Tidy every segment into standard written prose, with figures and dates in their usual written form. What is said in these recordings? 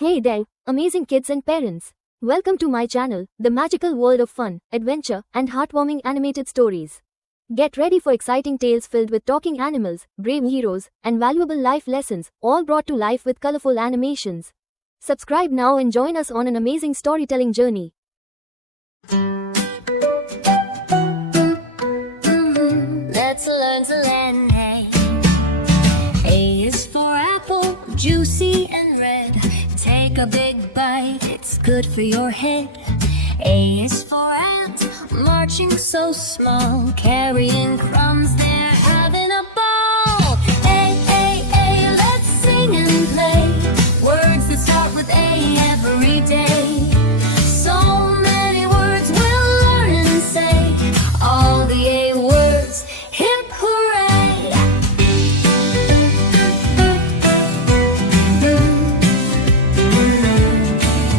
Hey there, amazing kids and parents. Welcome to my channel, the magical world of fun, adventure, and heartwarming animated stories. Get ready for exciting tales filled with talking animals, brave heroes, and valuable life lessons, all brought to life with colorful animations. Subscribe now and join us on an amazing storytelling journey. Let's learn to land. A is for apple, juicy and red. Take a big bite, it's good for your head. A is for ant, marching so small, carrying crumbs, they're having a ball. A, let's sing and play. Words that start with A every day. So many words we'll learn and say. All the A words, hip hooray!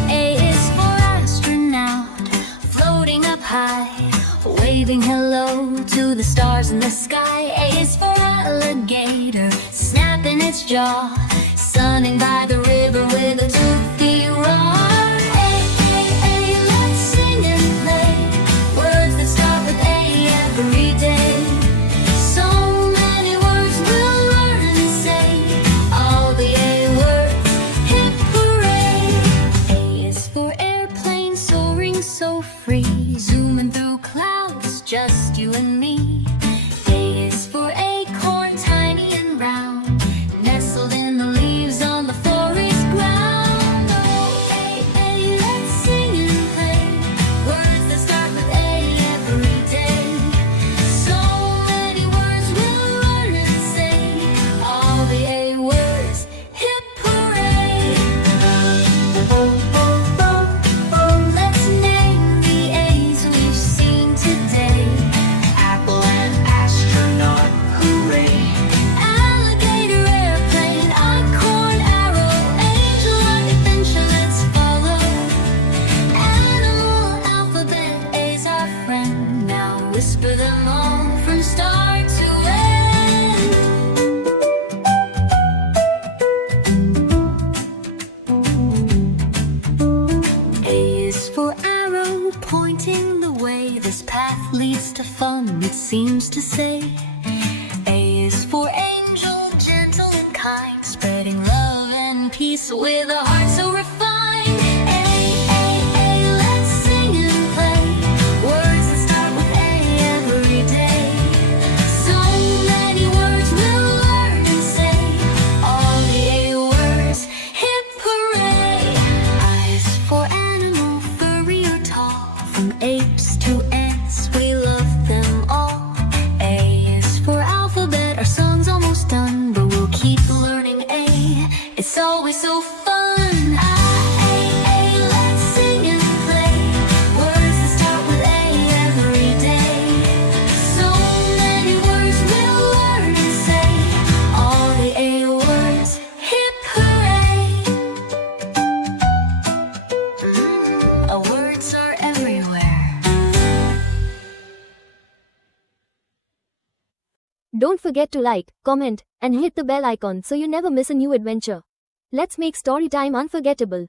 A is for astronaut, floating up high, waving hello to the stars in the sky. A is for alligator, snapping its jaw, sunning by the river with a toothy roar. A, let's sing and play. Words that start with A every day. So many words we'll learn and say. All the A words, hip hooray! A is for airplane, soaring so free, zooming through clouds, just you and me. A is for acorn, tiny and round, nestled in the leaves on the forest ground. Oh, A, let's sing and play. Words that start with A every day. So many words we'll learn and say. All the A words, hip hooray! Let's name the A's we've seen today. Apple and astronaut, hooray! Alligator, airplane, acorn, arrow, angel, adventure, let's follow. Animal alphabet, A's our friend. Now whisper them all from start to end. A is for arrow, pointing the way. This path leads to fun, it seems to say. A is for angel, gentle and kind, spreading love and peace with a heart so refined. A, let's sing and play. Words that start with A every day. So many words we'll learn and say. All the A words, hip hooray! I is for animal, furry or tall, from apes to ants, we love them all. A is for alphabet, our song's almost done, but we'll keep learning A, it's always so fun. A, let's sing and play. Words that start with A every day. So many words we'll learn and say. All the A words, hip hooray! Our words are everywhere. Don't forget to like, comment, and hit the bell icon so you never miss a new adventure. Let's make story time unforgettable.